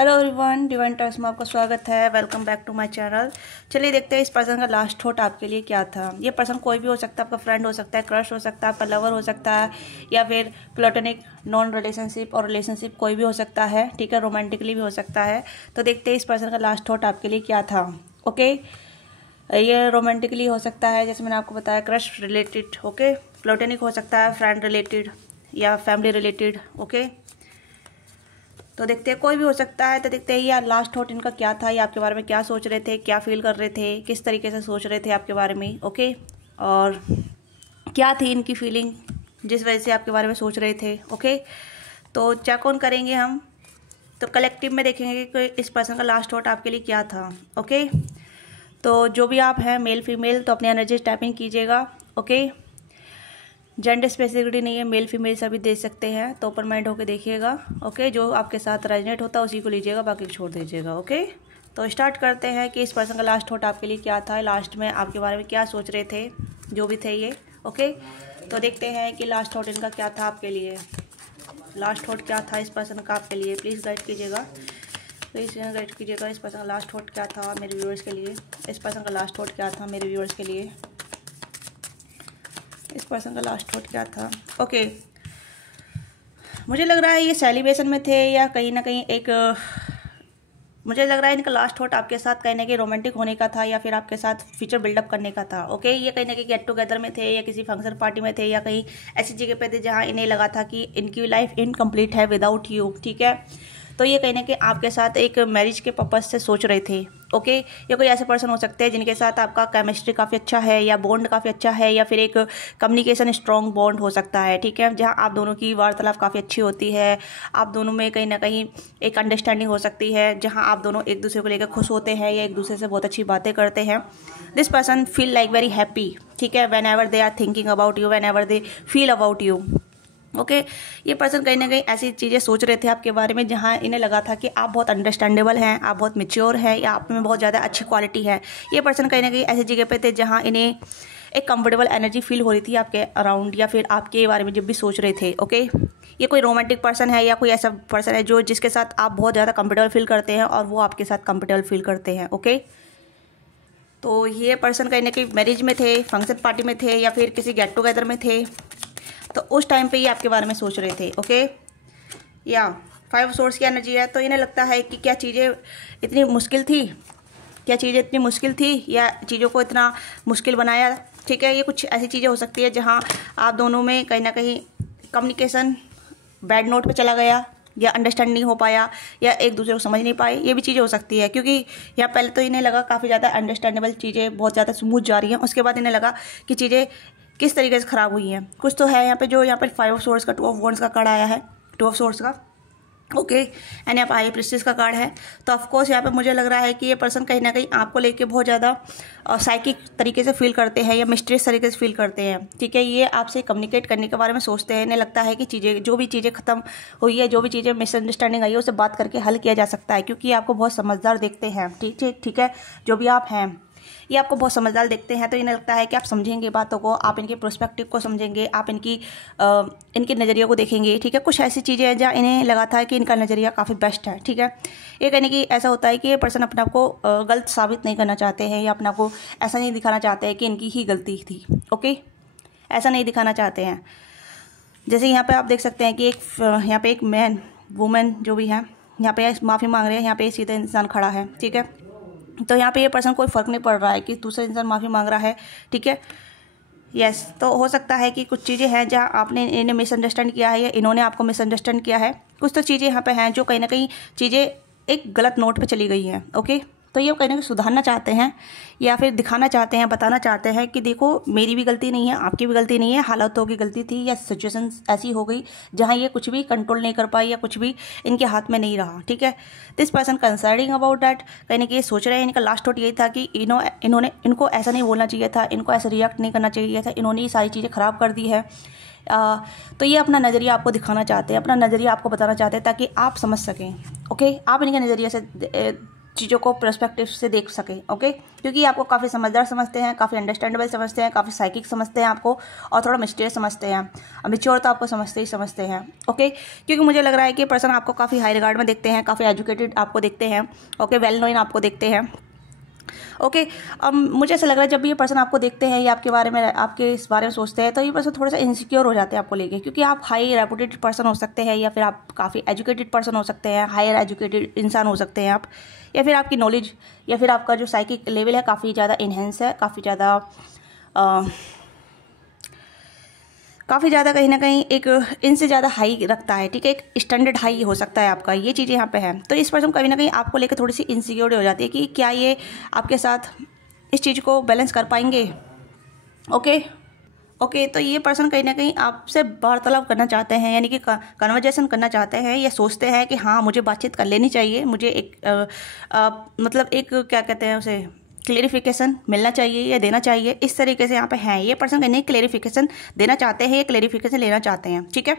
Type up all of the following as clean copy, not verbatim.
Hello everyone, divine talks में आपका स्वागत है। Welcome back to my channel. चलिए देखते हैं इस पर्सन का लास्ट थॉट आपके लिए क्या था। ये पर्सन कोई भी हो सकता है, आपका फ्रेंड हो सकता है, क्रश हो सकता है, आपका लवर हो सकता है, या फिर प्लेटोनिक नॉन रिलेशनशिप और रिलेशनशिप कोई भी हो सकता है। ठीक है, रोमांटिकली भी हो सकता है। तो देखते हैं इस पर्सन का लास्ट थॉट आपके लिए क्या था। ओके, ये रोमांटिकली हो सकता है, जैसे मैंने आपको बताया, क्रश रिलेटेड। ओके, प्लेटोनिक हो सकता है, फ्रेंड रिलेटेड या फैमिली रिलेटेड। ओके, तो देखते हैं, कोई भी हो सकता है। तो देखते हैं यार लास्ट थॉट इनका क्या था, या आपके बारे में क्या सोच रहे थे, क्या फील कर रहे थे, किस तरीके से सोच रहे थे आपके बारे में। ओके, और क्या थी इनकी फीलिंग जिस वजह से आपके बारे में सोच रहे थे। ओके, तो चेक ऑन करेंगे हम। तो कलेक्टिव में देखेंगे कि इस पर्सन का लास्ट थॉट आपके लिए क्या था। ओके, तो जो भी आप हैं, मेल फीमेल, तो अपनी एनर्जी टाइपिंग कीजिएगा। ओके, जेंडर स्पेसिफिसिटी नहीं है, मेल फीमेल सभी दे सकते हैं, तो ओपन माइंड होकर देखिएगा। ओके, जो आपके साथ रेजोनेट होता है उसी को लीजिएगा, बाकी छोड़ दीजिएगा। ओके, तो स्टार्ट करते हैं कि इस पर्सन का लास्ट थॉट आपके लिए क्या था, लास्ट में आपके बारे में क्या सोच रहे थे, जो भी थे ये। ओके, तो देखते हैं कि लास्ट थॉट इनका क्या था आपके लिए। लास्ट थॉट क्या था इस पर्सन का आपके लिए, प्लीज़ गाइड कीजिएगा, प्लीज़ गाइड कीजिएगा। इस पर्सन का लास्ट थॉट क्या था मेरे व्यूअर्स के लिए। इस पर्सन का लास्ट थॉट क्या था मेरे व्यूअर्स के लिए। इस पर्सन का लास्ट थॉट क्या था। ओके, मुझे लग रहा है ये सेलिब्रेशन में थे, या कहीं ना कहीं एक मुझे लग रहा है इनका लास्ट थॉट आपके साथ कहीं ना कहीं रोमांटिक होने का था, या फिर आपके साथ फ्यूचर बिल्डअप करने का था। ओके, ये कहीं ना कहीं गेट टुगेदर में थे, या किसी फंक्शन पार्टी में थे, या कहीं ऐसी जगह पे थे जहाँ इन्हें लगा था कि इनकी लाइफ इनकम्प्लीट है विदाउट यू। ठीक है, तो ये कहीं ना कहीं आपके साथ एक मैरिज के पर्पज से सोच रहे थे। ओके, ये कोई ऐसे पर्सन हो सकते हैं जिनके साथ आपका केमिस्ट्री काफ़ी अच्छा है, या बॉन्ड काफ़ी अच्छा है, या फिर एक कम्युनिकेशन स्ट्रॉन्ग बॉन्ड हो सकता है। ठीक है, जहां आप दोनों की वार्तालाप काफ़ी अच्छी होती है, आप दोनों में कहीं ना कहीं एक अंडरस्टैंडिंग हो सकती है, जहां आप दोनों एक दूसरे को लेकर खुश होते हैं, या एक दूसरे से बहुत अच्छी बातें करते हैं। This person feel like very happy. ठीक है, whenever they are thinking about you, whenever they feel about you. Okay, ये पर्सन कहीं ना कहीं ऐसी चीज़ें सोच रहे थे आपके बारे में जहाँ इन्हें लगा था कि आप बहुत अंडरस्टैंडेबल हैं, आप बहुत मैच्योर हैं, या आप में बहुत ज़्यादा अच्छी क्वालिटी है। ये पर्सन कहीं ना कहीं ऐसी जगह पे थे जहाँ इन्हें एक कंफर्टेबल एनर्जी फील हो रही थी आपके अराउंड, या फिर आपके बारे में जब भी सोच रहे थे। ओके, ये कोई रोमांटिक पर्सन है, या कोई ऐसा पर्सन है जो जिसके साथ आप बहुत ज़्यादा कंफर्टेबल फील करते हैं, और वो आपके साथ कंफर्टेबल फील करते हैं। ओके, तो ये पर्सन कहीं ना कहीं मैरिज में थे, फंक्शन पार्टी में थे, या फिर किसी गेट टुगेदर में थे, तो उस टाइम पे ये आपके बारे में सोच रहे थे। ओके, या 5 सोर्स की एनर्जी है, तो इन्हें लगता है कि क्या चीज़ें इतनी मुश्किल थी, क्या चीज़ें इतनी मुश्किल थी, या चीज़ों को इतना मुश्किल बनाया। ठीक है, ये कुछ ऐसी चीज़ें हो सकती है जहां आप दोनों में कहीं ना कहीं कम्युनिकेशन बैड नोट पे चला गया, या अंडरस्टैंड नहीं हो पाया, या एक दूसरे को समझ नहीं पाए। ये भी चीज़ें हो सकती है, क्योंकि यहाँ पहले तो इन्हें लगा काफ़ी ज़्यादा अंडरस्टैंडेबल चीज़ें बहुत ज़्यादा स्मूथ जा रही हैं, उसके बाद इन्हें लगा कि चीज़ें किस तरीके से ख़राब हुई हैं। कुछ तो है यहाँ पे, जो यहाँ पे 5 ऑफ सोर्स का 2 ऑफ वॉन्ड्स का कार्ड आया है, 2 ऑफ सोर्स का। ओके, एंड यहाँ पे हाई प्रिस्टेस का कार्ड है। तो ऑफकोर्स यहाँ पे मुझे लग रहा है कि ये पर्सन कहीं ना कहीं आपको लेके बहुत ज़्यादा साइकिक तरीके से फील करते हैं, या मिस्टीरियस तरीके से फील करते हैं। ठीक है, ये आपसे कम्युनिकेट करने के बारे में सोचते हैं। इन्हें लगता है कि चीज़ें, जो भी चीज़ें ख़त्म हुई है, जो भी चीज़ें मिसअंडरस्टैंडिंग आई है, उसे बात करके हल किया जा सकता है, क्योंकि आपको बहुत समझदार देखते हैं। ठीक है, जो भी आप हैं, ये आपको बहुत समझदार देखते हैं। तो इन्हें लगता है कि आप समझेंगे बातों को, आप इनके प्रोस्पेक्टिव को समझेंगे, आप इनके नज़रिए को देखेंगे। ठीक है, कुछ ऐसी चीज़ें हैं जहाँ इन्हें लगा था कि इनका नज़रिया काफ़ी बेस्ट है। ठीक है, ये कहने की ऐसा होता है कि ये पर्सन अपने आप को गलत साबित नहीं करना चाहते हैं, या अपने आप को ऐसा नहीं दिखाना चाहते हैं कि इनकी ही गलती थी। ओके, ऐसा नहीं दिखाना चाहते हैं। जैसे यहाँ पर आप देख सकते हैं कि यहाँ पर एक मैन वुमेन जो भी है, यहाँ पे माफ़ी मांग रहे हैं, यहाँ पे सीधा इंसान खड़ा है। ठीक है, तो यहाँ पे ये पर्सन कोई फ़र्क नहीं पड़ रहा है कि दूसरा इंसान माफ़ी मांग रहा है। ठीक है, यस, तो हो सकता है कि कुछ चीज़ें हैं जहाँ आपने इन्हें मिसअंडरस्टैंड किया है, या इन्होंने आपको मिसअंडरस्टैंड किया है। कुछ तो चीज़ें यहाँ पे हैं जो कहीं ना कहीं चीज़ें एक गलत नोट पे चली गई हैं। ओके, तो ये कहीं ना कहीं सुधारना चाहते हैं, या फिर दिखाना चाहते हैं, बताना चाहते हैं कि देखो मेरी भी गलती नहीं है, आपकी भी गलती नहीं है, हालातों की गलती थी, या सिचुएशन ऐसी हो गई जहाँ ये कुछ भी कंट्रोल नहीं कर पाई, या कुछ भी इनके हाथ में नहीं रहा। ठीक है, this person concerning about that कहीं ना कहीं सोच रहे हैं। इनका लास्ट थॉट यही था कि इन्होंने इनको ऐसा नहीं बोलना चाहिए था, इनको ऐसा रिएक्ट नहीं करना चाहिए था, इन्होंने ये सारी चीज़ें ख़राब कर दी है। तो ये अपना नज़रिया आपको दिखाना चाहते हैं, अपना नज़रिया आपको बताना चाहते हैं, ताकि आप समझ सकें। ओके, आप इनके नज़रिए से चीज़ों को पर्सपेक्टिव से देख सकें। ओके, क्योंकि आपको काफ़ी समझदार समझते हैं, काफ़ी अंडरस्टैंडेबल समझते हैं, काफ़ी साइकिक समझते हैं आपको, और थोड़ा मिस्टीरियस समझते हैं, मैच्योर तो आपको समझते ही समझते हैं। ओके, क्योंकि मुझे लग रहा है कि पर्सन आपको काफ़ी हाई रिगार्ड में देखते हैं, काफ़ी एजुकेटेड आपको देखते हैं। ओके, वेल नोन आपको देखते हैं। ओके, अब मुझे ऐसा लग रहा है जब भी ये पर्सन आपको देखते हैं या आपके बारे में, आपके इस बारे में सोचते हैं, तो ये पर्सन थोड़ा सा इनसिक्योर हो जाते हैं आपको लेके, क्योंकि आप हाई रेपुटेड पर्सन हो सकते हैं, या फिर आप काफ़ी एजुकेटेड पर्सन हो सकते हैं, हायर एजुकेटेड इंसान हो सकते हैं आप, या फिर आपकी नॉलेज या फिर आपका जो साइकिक लेवल है काफ़ी ज़्यादा इन्हेंस है, काफ़ी ज़्यादा कहीं ना कहीं एक इनसे ज़्यादा हाई रखता है। ठीक है, एक स्टैंडर्ड हाई हो सकता है आपका, ये चीज़ें यहाँ पे है। तो इस पर्सन कहीं ना कहीं आपको लेकर थोड़ी सी इनसिक्योर हो जाती है कि क्या ये आपके साथ इस चीज़ को बैलेंस कर पाएंगे। ओके, तो ये पर्सन कहीं ना कहीं आपसे वार्तालाप करना चाहते हैं, यानी कि कन्वर्जेशन करना चाहते हैं, या सोचते हैं कि हाँ मुझे बातचीत कर लेनी चाहिए, मुझे एक मतलब एक क्या कहते हैं उसे, क्लेरिफिकेशन मिलना चाहिए या देना चाहिए, इस तरीके से यहाँ पे हैं। ये पर्सन कहीं क्लेरिफिकेशन देना चाहते हैं या क्लेरिफिकेशन लेना चाहते हैं। ठीक है,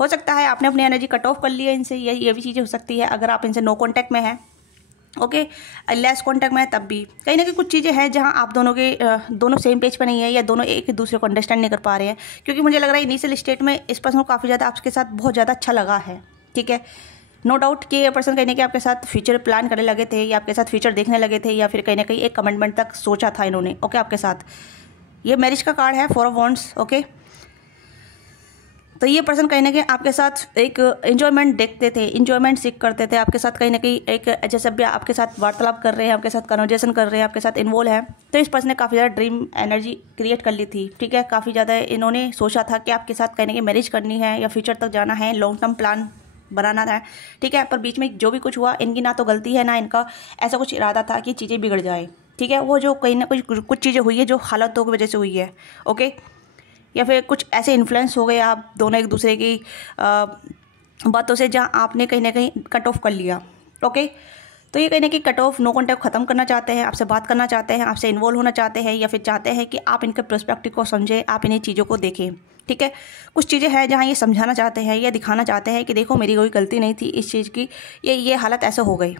हो सकता है आपने अपनी एनर्जी कट ऑफ कर ली है इनसे, ये भी चीज़ें हो सकती है। अगर आप इनसे नो कॉन्टैक्ट में हैं, ओके, लेस कॉन्टैक्ट में है, तब भी कहीं ना कहीं कुछ चीज़ें हैं जहां आप दोनों सेम पेज पर नहीं है, या दोनों एक दूसरे को अंडरस्टैंड नहीं कर पा रहे हैं। क्योंकि मुझे लग रहा है इनिशियल स्टेट में इस पर्सन को काफ़ी ज़्यादा आपके साथ बहुत ज़्यादा अच्छा लगा है। ठीक है, नो डाउट कि ये पर्सन कहीं ना कहीं आपके साथ फ्यूचर प्लान करने लगे थे, या आपके साथ फ्यूचर देखने लगे थे, या फिर कहीं ना कहीं एक कमिटमेंट तक सोचा था इन्होंने। ओके, आपके साथ ये मैरिज का कार्ड है, 4 ऑफ वॉन्ड्स। ओके, तो ये पर्सन कहीं ना कहीं आपके साथ एक एंजॉयमेंट देखते थे, एंजॉयमेंट सीख करते थे आपके साथ, कहीं ना कहीं एक जैसे भी आपके साथ वार्तालाप कर रहे हैं, आपके साथ कन्वर्जेशन कर रहे हैं, आपके साथ इन्वॉल्व है, तो इस पर्सन ने काफ़ी ज़्यादा ड्रीम एनर्जी क्रिएट कर ली थी। ठीक है, काफ़ी ज़्यादा इन्होंने सोचा था कि आपके साथ कहीं ना कहीं मैरिज करनी है, या फ्यूचर तक जाना है, लॉन्ग टर्म प्लान बनाना था। ठीक है, पर बीच में जो भी कुछ हुआ, इनकी ना तो गलती है ना इनका ऐसा कुछ इरादा था कि चीज़ें बिगड़ जाए। ठीक है, वो जो कहीं ना कुछ चीज़ें हुई है जो हालातों की वजह से हुई है। ओके, या फिर कुछ ऐसे इन्फ्लुएंस हो गए आप दोनों एक दूसरे की बातों से, जहां आपने कहीं ना कहीं कट ऑफ कर लिया। ओके, तो ये कहीं ना कहीं कट ऑफ, नो कॉन्टैक्ट ख़त्म करना चाहते हैं, आपसे बात करना चाहते हैं, आपसे इन्वॉल्व होना चाहते हैं, या फिर चाहते हैं कि आप इनके पर्सपेक्टिव को समझें, आप इन्हीं चीज़ों को देखें। ठीक है, कुछ चीज़ें हैं जहाँ ये समझाना चाहते हैं या दिखाना चाहते हैं कि देखो मेरी कोई गलती नहीं थी इस चीज़ की, ये हालत ऐसे हो गई।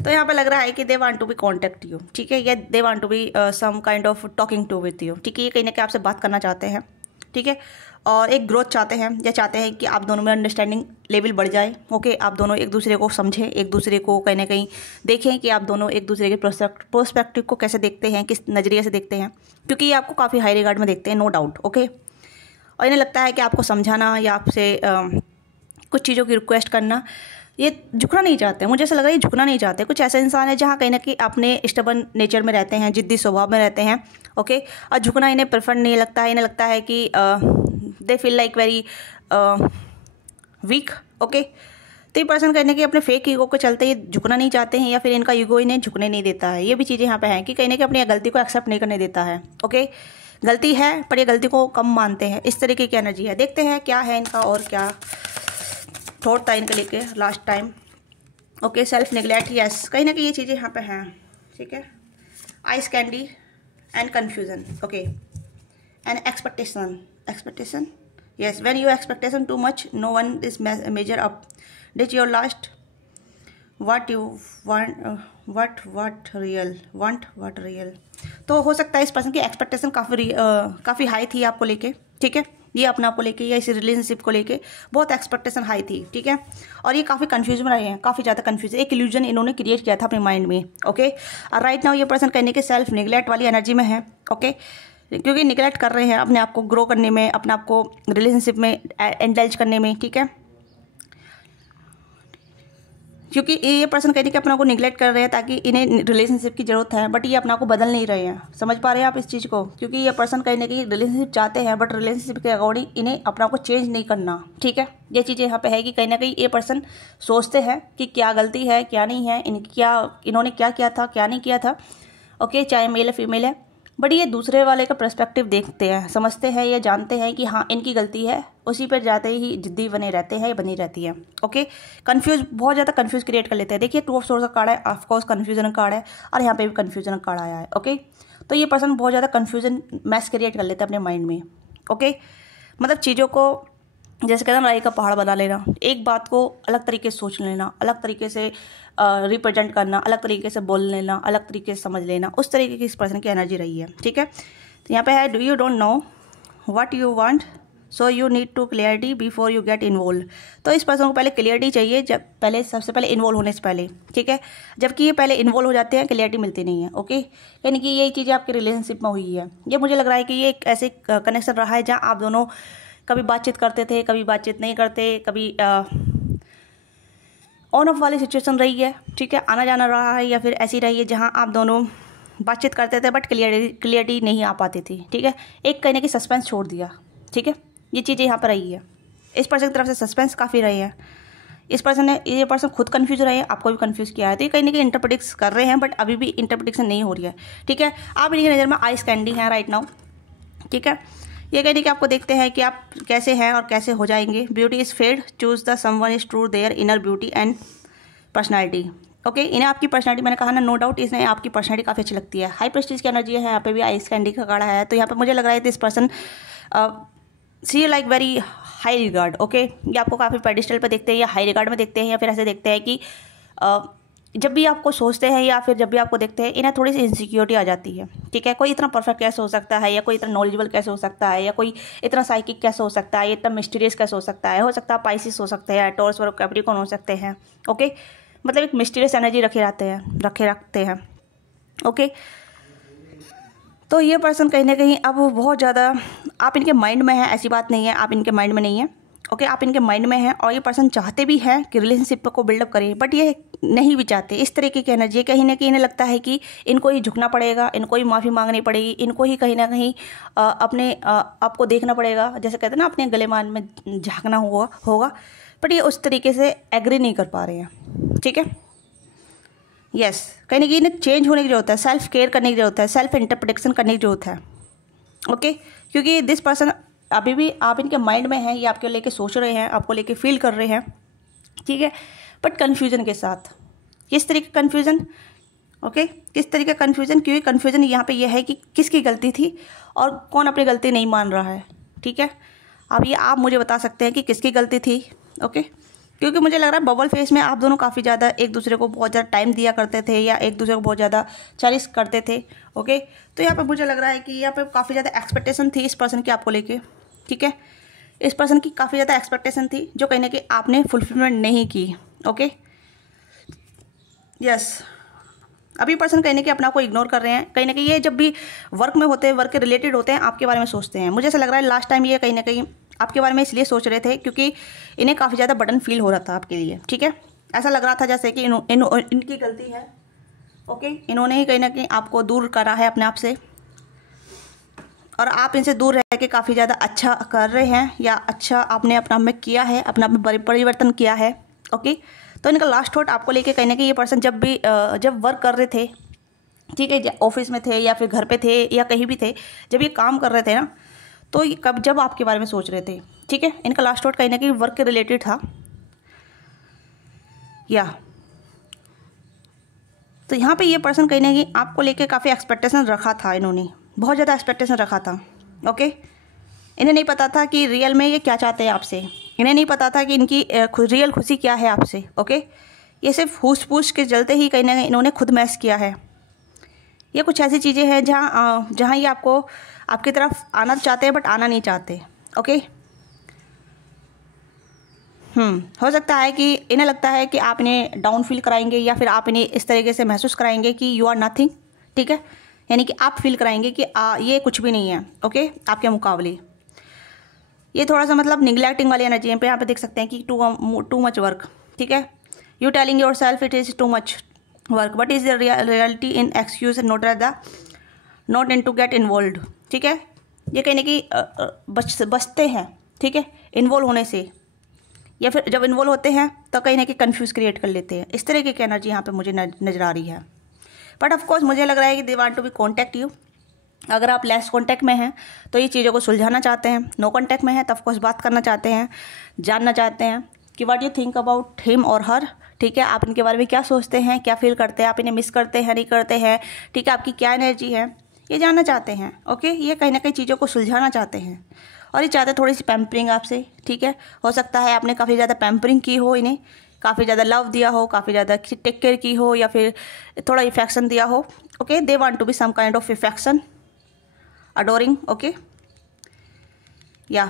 तो यहाँ पे लग रहा है कि they want to be contact you. ठीक है, या they want to be some kind of talking to with you. ठीक है, ये कहीं ना कहीं आपसे बात करना चाहते हैं। ठीक है, और एक ग्रोथ चाहते हैं, या चाहते हैं कि आप दोनों में अंडरस्टैंडिंग लेवल बढ़ जाए। ओके, आप दोनों एक दूसरे को समझें, एक दूसरे को कहीं ना कहीं देखें कि आप दोनों एक दूसरे के पर्सपेक्टिव को कैसे देखते हैं, किस नज़रिए से देखते हैं, क्योंकि ये आपको काफ़ी हाई रिगार्ड में देखते हैं, नो डाउट। ओके, और इन्हें लगता है कि आपको समझाना या आपसे कुछ चीज़ों की रिक्वेस्ट करना, ये झुकना नहीं चाहते। मुझे ऐसा लग रहा है ये झुकना नहीं चाहते। कुछ ऐसे इंसान है जहाँ कहीं ना कहीं अपने स्टबर्न नेचर में रहते हैं, जिद्दी स्वभाव में रहते हैं। ओके, और झुकना इन्हें प्रेफर नहीं लगता है। इन्हें लगता है कि they feel like very weak. Okay, तो ये पर्सन कहीं ना कहीं अपने फेक ईगो को चलते ये झुकना नहीं चाहते हैं, या फिर इनका ईगो इन्हें झुकने नहीं देता है। ये भी चीज़ें यहाँ पे हैं कि कहीं ना कहीं अपनी गलती को एक्सेप्ट नहीं करने देता है। ओके, गलती है पर ये गलती को कम मानते हैं, इस तरीके की एनर्जी है। देखते हैं क्या है इनका और क्या थॉट था इनके लेके last time. Okay, self neglect, yes, कहीं ना कहीं ये चीज़ें यहाँ पे हैं। ठीक है, ice candy and confusion. Okay, and expectation, yes, when you expectation too much no one is major up, ditch your last what you want, what real. तो हो सकता है इस पर्सन की एक्सपेक्टेशन काफ़ी हाई थी आपको लेके। ठीक है, ये अपने आप को लेके या इस रिलेशनशिप को लेके बहुत एक्सपेक्टेशन हाई थी। ठीक है, और ये काफ़ी कंफ्यूज में रहे हैं, काफ़ी ज़्यादा कंफ्यूज, एक इल्यूजन इन्होंने क्रिएट किया था अपने माइंड में। ओके, और राइट नाउ ये पर्सन कहने के सेल्फ निगलेक्ट वाली एनर्जी में है। ओके, क्योंकि निगलेक्ट कर रहे हैं अपने आप को ग्रो करने में, अपने आप को रिलेशनशिप में इंडल्ज करने में। ठीक है, क्योंकि ये पर्सन कहते हैं कि अपना को निगलेक्ट कर रहे हैं ताकि इन्हें रिलेशनशिप की जरूरत है, बट ये अपना को बदल नहीं रहे हैं। समझ पा रहे हैं आप इस चीज़ को? क्योंकि ये पर्सन कहीं ना कहीं रिलेशनशिप चाहते हैं, बट रिलेशनशिप के अकॉर्डिंग इन्हें अपना को चेंज नहीं करना। ठीक है, ये चीज़ें यहाँ पे है कि कहीं ना कहीं ये पर्सन सोचते हैं कि क्या गलती है क्या नहीं है, इन्होंने क्या किया था क्या नहीं किया था। ओके, चाहे मेल है फीमेल है, बट ये दूसरे वाले का पर्सपेक्टिव देखते हैं, समझते हैं, ये जानते हैं कि हाँ इनकी गलती है, उसी पर जाते ही जिद्दी बने रहते हैं, बनी रहती है। ओके, कंफ्यूज, बहुत ज़्यादा कंफ्यूज क्रिएट कर लेते हैं। देखिए 2 ऑफ सोर्स का कार्ड है, ऑफकोर्स कन्फ्यूजन कार्ड है, और यहाँ पे भी कन्फ्यूजन कार्ड आया है। ओके, तो ये पर्सन बहुत ज़्यादा कन्फ्यूजन मैस क्रिएट कर लेते हैं अपने माइंड में। ओके, मतलब चीज़ों को जैसे कहते हैं राई का पहाड़ बना लेना, एक बात को अलग तरीके से सोच लेना, अलग तरीके से रिप्रेजेंट करना, अलग तरीके से बोल लेना, अलग तरीके से समझ लेना, उस तरीके की इस पर्सन की एनर्जी रही है। ठीक है, तो यहाँ पे है do you don't know what you want so you need to clarity before you get involve. तो इस पर्सन को पहले क्लियरिटी चाहिए, जब पहले सबसे पहले इन्वॉल्व होने से पहले। ठीक है, जबकि ये पहले इन्वॉल्व हो जाते हैं, क्लियरिटी मिलती नहीं है। ओके, यानी कि ये चीज़ें आपके रिलेशनशिप में हुई है। ये मुझे लग रहा है कि ये एक ऐसे कनेक्शन रहा है जहाँ आप दोनों कभी बातचीत करते थे, कभी बातचीत नहीं करते, कभी ऑन ऑफ वाली सिचुएशन रही है। ठीक है, आना जाना रहा है, या फिर ऐसी रही है जहाँ आप दोनों बातचीत करते थे बट क्लियरिटी नहीं आ पाती थी। ठीक है, एक कहने की सस्पेंस छोड़ दिया। ठीक है, ये चीज़ें यहाँ पर रही है। इस पर्सन की तरफ से सस्पेंस काफ़ी रही है। इस पर्सन ने, ये पर्सन खुद कंफ्यूज रहे हैं, आपको भी कंफ्यूज किया है। तो ये कहीं ना कहीं इंटरप्रिटिक्स कर रहे हैं, बट अभी भी इंटरप्रिटेशन नहीं हो रही है। ठीक है, आप इनकी नज़र में आइस कैंडी हैं राइट नाउ। ठीक है, ये कहने कि आपको देखते हैं कि आप कैसे हैं और कैसे हो जाएंगे। Beauty is fade, choose the someone is true their inner beauty and personality. Okay, इन्हें आपकी पर्सनैलिटी, मैंने कहा ना, नो डाउट इन्हें आपकी पर्सनैलिटी काफ़ी अच्छी लगती है। हाई प्रेस्टीज की एनर्जी है, यहाँ पे भी आइस कैंडी का काढ़ा है। तो यहाँ पे मुझे लग रहा है this person see like very high regard. Okay, ये आपको काफ़ी पेडिस्टल पे देखते हैं या हाई रिगार्ड में देखते हैं, या फिर ऐसे देखते हैं कि जब भी आपको सोचते हैं या फिर जब भी आपको देखते हैं, इन्हें थोड़ी सी इनसिक्योरिटी आ जाती है। ठीक है, कोई इतना परफेक्ट कैसे हो सकता है, या कोई इतना नॉलेजेबल कैसे हो सकता है, या कोई इतना साइकिक कैसे हो सकता है, इतना मिस्टीरियस कैसे हो सकता है पाइसिस हो सकते हैं, टॉरस और कैप्रिकॉर्न हो सकते हैं। ओके, मतलब एक मिस्टीरियस एनर्जी रखे रखते हैं। ओके, तो ये पर्सन कहीं ना कहीं अब बहुत ज़्यादा आप इनके माइंड में है, ऐसी बात नहीं है आप इनके माइंड में नहीं है। ओके, आप इनके माइंड में हैं और ये पर्सन चाहते भी हैं कि रिलेशनशिप को बिल्डअप करें, बट ये नहीं भी चाहते। इस तरीके की एनर्जी कहीं ना कहीं इन्हें लगता है कि इनको ही झुकना पड़ेगा, इनको ही माफ़ी मांगनी पड़ेगी, इनको ही कहीं ना कहीं अपने आपको देखना पड़ेगा। जैसे कहते हैं ना, अपने गलेमान में झांकना होगा, बट ये उस तरीके से एग्री नहीं कर पा रहे हैं। ठीक है, यस, कहीं ना कहीं इन्हें चेंज होने की जरूरत है, सेल्फ केयर करने की जरूरत है, सेल्फ इंटरप्रिटेशन करने की जरूरत है। ओके, क्योंकि दिस पर्सन अभी भी आप इनके माइंड में हैं, ये आपके लेके सोच रहे हैं, आपको लेके फील कर रहे हैं। ठीक है, बट कन्फ्यूजन के साथ। किस तरीके का कन्फ्यूजन? ओके, किस तरीके का कन्फ्यूजन? क्योंकि कन्फ्यूजन यहाँ पे यह है कि किसकी गलती थी और कौन अपनी गलती नहीं मान रहा है। ठीक है, अब ये आप मुझे बता सकते हैं कि किसकी गलती थी। ओके, क्योंकि मुझे लग रहा है बबल फेस में आप दोनों काफ़ी ज़्यादा एक दूसरे को बहुत ज़्यादा टाइम दिया करते थे, या एक दूसरे को बहुत ज़्यादा चेरिश करते थे। ओके, तो यहाँ पे मुझे लग रहा है कि यहाँ पे काफ़ी ज़्यादा एक्सपेक्टेशन थी इस पर्सन की आपको लेके। ठीक है, इस पर्सन की काफ़ी ज़्यादा एक्सपेक्टेशन थी जो कहीं ना कहीं आपने फुलफिलमेंट नहीं की। ओके, यस, अभी पर्सन कहीं ना कहीं अपना को इग्नोर कर रहे हैं। कहीं ना कहीं ये जब भी वर्क में होते हैं, वर्क के रिलेटेड होते हैं, आपके बारे में सोचते हैं। मुझे ऐसा लग रहा है लास्ट टाइम ये कहीं ना कहीं आपके बारे में इसलिए सोच रहे थे क्योंकि इन्हें काफ़ी ज़्यादा बर्डन फील हो रहा था आपके लिए। ठीक है, ऐसा लग रहा था जैसे कि इनकी गलती है। ओके, इन्होंने ही कहीं ना कहीं आपको दूर करा है अपने आप से, और आप इनसे दूर रह के काफ़ी ज़्यादा अच्छा कर रहे हैं, या अच्छा आपने अपना में किया है, अपना में परिवर्तन किया है। ओके, तो इनका लास्ट थॉट आपको लेके कहीं ना कहीं ये पर्सन जब वर्क कर रहे थे, ठीक है, ऑफिस में थे या फिर घर पे थे या कहीं भी थे, जब ये काम कर रहे थे ना, तो ये जब आपके बारे में सोच रहे थे। ठीक है, इनका लास्ट थॉट कहीं ना कहीं वर्क के रिलेटेड था, या तो यहाँ पे ये पर्सन कहीं ना कहीं आपको लेके काफ़ी एक्सपेक्टेशन रखा था, इन्होंने बहुत ज़्यादा एक्सपेक्टेशन रखा था। ओके, इन्हें नहीं पता था कि रियल में ये क्या चाहते हैं आपसे, इन्हें नहीं पता था कि इनकी रियल खुशी क्या है आपसे। ओके, ये सिर्फ हूस पूछ के चलते ही कहीं ना कहीं इन्होंने खुद मैस किया है। ये कुछ ऐसी चीज़ें हैं जहाँ ये आपको आपकी तरफ आना चाहते हैं बट आना नहीं चाहते। ओके, हो सकता है कि इन्हें लगता है कि आप इन्हें डाउन फील कराएंगे, या फिर आप इन्हें इस तरीके से महसूस कराएंगे कि यू आर नथिंग। ठीक है, यानी कि आप फील कराएंगे कि ये कुछ भी नहीं है। ओके, आपके मुकाबले ये थोड़ा सा मतलब निगलेक्टिंग वाली एनर्जी है। यहाँ पे देख सकते हैं कि टू मच वर्क। ठीक है, you telling yourself it is too much work, but is the reality in excuse not in to get involve. ठीक है, ये कहने की बचते हैं। ठीक है, इन्वॉल्व होने से, या फिर जब इन्वॉल्व होते हैं तो कहीं ना कहीं कन्फ्यूज़ क्रिएट कर लेते हैं। इस तरीके की एनर्जी यहाँ पे मुझे नज़र आ रही है। बट ऑफकोर्स मुझे लग रहा है कि they want to be contact you. अगर आप लेस कॉन्टैक्ट में हैं तो ये चीज़ों को सुलझाना चाहते हैं, नो कॉन्टैक्ट में है तो ऑफकोर्स बात करना चाहते हैं, जानना चाहते हैं कि what you think about him और हर। ठीक है, आप इनके बारे में क्या सोचते हैं, क्या फील करते हैं, आप इन्हें मिस करते हैं नहीं करते हैं। ठीक है, आपकी क्या एनर्जी है, ये जानना चाहते हैं। ओके, ये कहीं ना कहीं चीज़ों को सुलझाना चाहते हैं, और ये चाहते थोड़ी सी पैम्परिंग आपसे, ठीक है। हो सकता है आपने काफ़ी ज़्यादा पैम्परिंग की हो, इन्हें काफ़ी ज़्यादा लव दिया हो, काफ़ी ज़्यादा टेक केयर की हो, या फिर थोड़ा इफेक्शन दिया हो। Okay, they want to be some kind of affection, adoring. Okay, या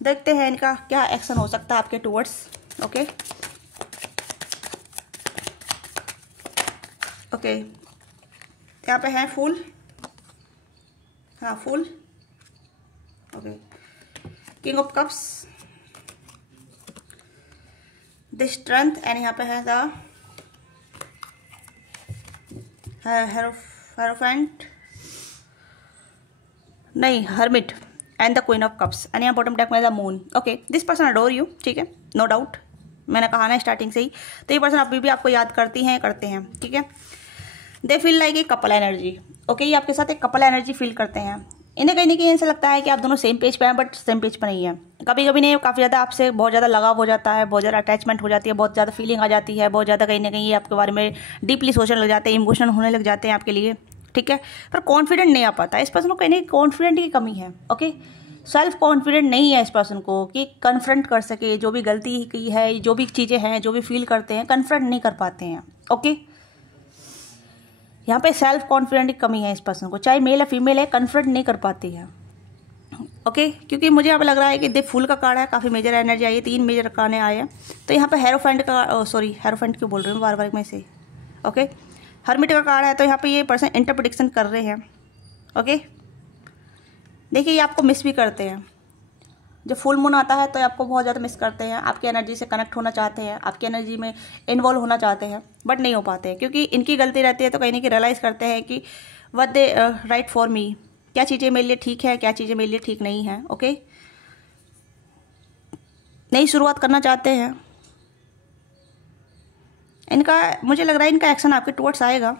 देखते हैं इनका क्या एक्शन हो सकता है आपके टुवर्ड्स। ओके ओके, यहाँ पे है फूल, हाँ fool. Okay, king of cups, the strength, and यहाँ पे है द हेरोफेंट, नहीं hermit, and the queen of cups, and यहाँ बॉटम डेक में the moon. Okay, this person adore you, ठीक है, नो डाउट, मैंने कहा ना स्टार्टिंग से ही। तो ये पर्सन अभी भी आपको याद करती हैं, करते हैं, ठीक है। They feel like a couple energy. Okay, ये आपके साथ एक कपल एनर्जी फील करते हैं। इन्हें कहीं ना कहीं ऐसा लगता है कि आप दोनों सेम पेज पे हैं, बट सेम पेज पे नहीं है। कभी कभी नहीं, काफ़ी ज़्यादा आपसे बहुत ज़्यादा लगाव हो जाता है, बहुत ज़्यादा अटैचमेंट हो जाती है, बहुत ज़्यादा फीलिंग आ जाती है, बहुत ज़्यादा कहीं ना कहीं आपके बारे में डीपली सोचने लग जाते हैं, इमोशनल होने लग जाते हैं आपके लिए, ठीक है। पर कॉन्फिडेंट नहीं आ पाता इस पर्सन को, कहीं ना कहीं कॉन्फिडेंट की कमी है। ओके, सेल्फ कॉन्फिडेंट नहीं है इस पर्सन को कि कन्फ्रंट कर सके, जो भी गलती की है, जो भी चीज़ें हैं, जो भी फील करते हैं, कन्फ्रंट नहीं कर पाते हैं। ओके, यहाँ पे सेल्फ कॉन्फिडेंट की कमी है इस पर्सन को, चाहे मेल या फीमेल है, कन्फ्रंट नहीं कर पाती है। ओके, क्योंकि मुझे यहाँ पे लग रहा है कि दे फूल का कार्ड है, काफ़ी मेजर एनर्जी आई है, 3 मेजर कार्ड आए हैं। तो यहाँ पे हेरोफेंट का, सॉरी हेरोफेंट क्यों बोल रही हूँ बार बार में से। ओके, हर्मिट का कार्ड है, तो यहाँ पे ये पर्सन इंटरप्रिटेशन कर रहे हैं। ओके, देखिए ये आपको मिस भी करते हैं, जब फुल मून आता है तो ये आपको बहुत ज़्यादा मिस करते हैं, आपकी एनर्जी से कनेक्ट होना चाहते हैं, आपकी एनर्जी में इन्वॉल्व होना चाहते हैं, बट नहीं हो पाते हैं क्योंकि इनकी गलती रहती है। तो कहीं ना कहीं रियलाइज़ करते हैं कि what they right for me, क्या चीज़ें मेरे लिए ठीक है, क्या चीज़ें मेरे लिए ठीक नहीं है। ओके, नई शुरुआत करना चाहते हैं। इनका मुझे लग रहा है इनका एक्शन आपके टुवर्ड्स आएगा।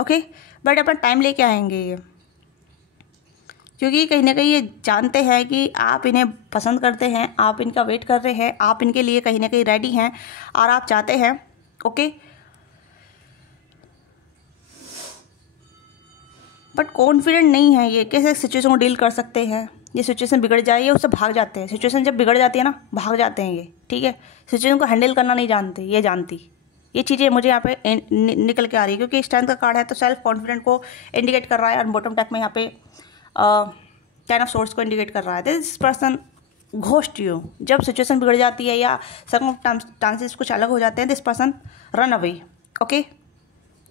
ओके, बट अपना टाइम लेके आएंगे ये, क्योंकि कहीं ना कहीं ये जानते हैं कि आप इन्हें पसंद करते हैं, आप इनका वेट कर रहे हैं, आप इनके लिए कहीं ना कहीं रेडी हैं और आप चाहते हैं। ओके, बट कॉन्फिडेंट नहीं है ये, कैसे सिचुएशन को डील कर सकते हैं। ये सिचुएशन बिगड़ जाए, ये उससे भाग जाते हैं। सिचुएशन जब बिगड़ जाती है ना, भाग जाते हैं ये, ठीक है। सिचुएशन को हैंडल करना नहीं जानते, ये जानती। ये चीज़ें मुझे यहाँ पे निकल के आ रही है, क्योंकि स्ट्रेंथ का कार्ड है तो सेल्फ कॉन्फिडेंट को इंडिकेट कर रहा है, और बॉटम टैक में यहाँ पे कैन ऑफ सोर्स को इंडिकेट कर रहा है। दिस पर्सन घोस्ट यू, जब सिचुएशन बिगड़ जाती है या सर्कमस्टांसेस कुछ अलग हो जाते हैं, this person run away. Okay,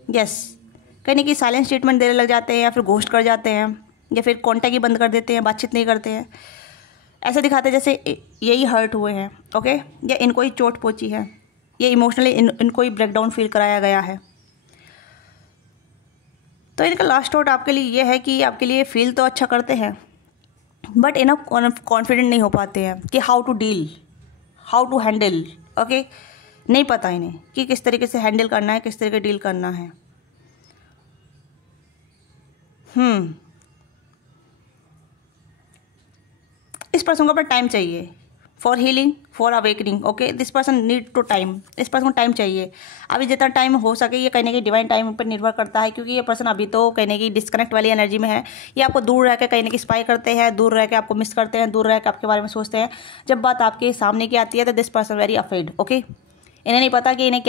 yes, कहीं ना कहीं साइलेंट स्टेटमेंट देने लग जाते हैं, या फिर घोस्ट कर जाते हैं, या फिर कॉन्टैक्ट ही बंद कर देते हैं, बातचीत नहीं करते हैं, ऐसे दिखाते हैं जैसे यही हर्ट हुए हैं। ओके, या इनको ही चोट पहुंची है, ये इमोशनली इनको ही ब्रेकडाउन फील कराया गया है। तो इनका लास्ट थॉट आपके लिए ये है कि आपके लिए फील तो अच्छा करते हैं, बट इनफ कॉन्फिडेंट नहीं हो पाते हैं कि how to deal, how to handle. Okay, नहीं पता इन्हें कि किस तरीके से हैंडल करना है, किस तरीके डील करना है। इस पर्सन को अपना टाइम चाहिए for healing, for awakening. Okay, this person need to time, इस पर्सन को टाइम चाहिए। अभी जितना टाइम हो सके, ये कहीं ना कहीं डिवाइन टाइम पर निर्भर करता है, क्योंकि ये पर्सन अभी तो कहीं ना कहीं डिस्कनेक्ट वाली एनर्जी में है। ये आपको दूर रह के कहीं ना कहीं स्पाई करते हैं, दूर रह के आपको मिस करते हैं, दूर रह के आपके बारे में सोचते हैं। जब बात आपके सामने की आती है तो this person very afraid. Okay, इन्हें नहीं पता कि इन्हें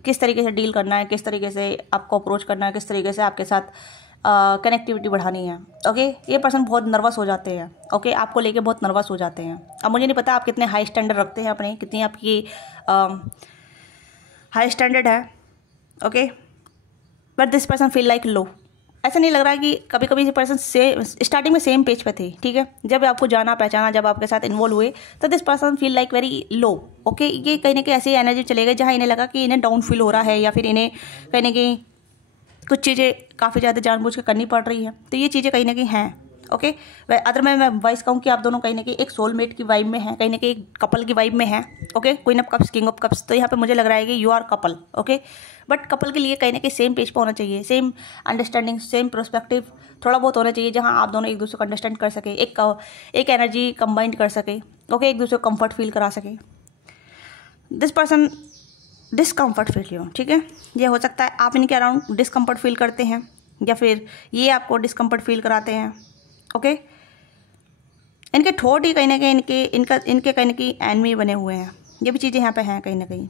किस तरीके से डील करना है, किस तरीके से आपको अप्रोच करना है, किस तरीके से आपके साथ कनेक्टिविटी बढ़ानी है। ओके, ये पर्सन बहुत नर्वस हो जाते हैं। ओके, आपको लेके बहुत नर्वस हो जाते हैं। अब मुझे नहीं पता आप कितने हाई स्टैंडर्ड रखते हैं अपने, कितनी आपकी हाई स्टैंडर्ड है। Okay, but this person feel like low. ऐसा नहीं लग रहा है कि कभी कभी ये पर्सन स्टार्टिंग में सेम पेज पे थे, ठीक है, जब आपको जाना पहचाना, जब आपके साथ इन्वॉल्व हुए, तो this person feel like very low. Okay, ये कहीं ना कहीं ऐसी एनर्जी चले गए जहाँ इन्हें लगा कि इन्हें डाउन फील हो रहा है, या फिर इन्हें कहीं ना कहीं कुछ चीज़ें काफ़ी ज़्यादा जानबूझ के करनी पड़ रही है। तो ये चीज़ें कहीं ना कहीं हैं। ओके, अदर मैं वाइस कहूँ कि आप दोनों कहीं ना कहीं एक सोलमेट की वाइब में हैं, कहीं ना कहीं कपल की वाइब में हैं। Okay, queen of cups, king of cups, तो यहाँ पे मुझे लग रहा है कि you are couple. Okay, but couple के लिए कहीं ना कहीं सेम पेज पर होना चाहिए, सेम अंडरस्टैंडिंग, सेम प्रोस्पेक्टिव थोड़ा बहुत होना चाहिए, जहाँ आप दोनों एक दूसरे को अंडरस्टैंड कर सके, एक एनर्जी कंबाइंड कर सके। ओके, एक दूसरे को कंफर्ट फील करा सके। दिस पर्सन डिस्कम्फर्ट फील हो, ठीक है, ये हो सकता है आप इनके अराउंड डिस्कम्फर्ट फील करते हैं, या फिर ये आपको डिस्कम्फर्ट फील कराते हैं। ओके, इनके ठोट ही कहीं ना कहीं इनके कहीं ना कहीं एनमी बने हुए हैं। ये भी चीज़ें यहाँ पे हैं कहीं ना कहीं।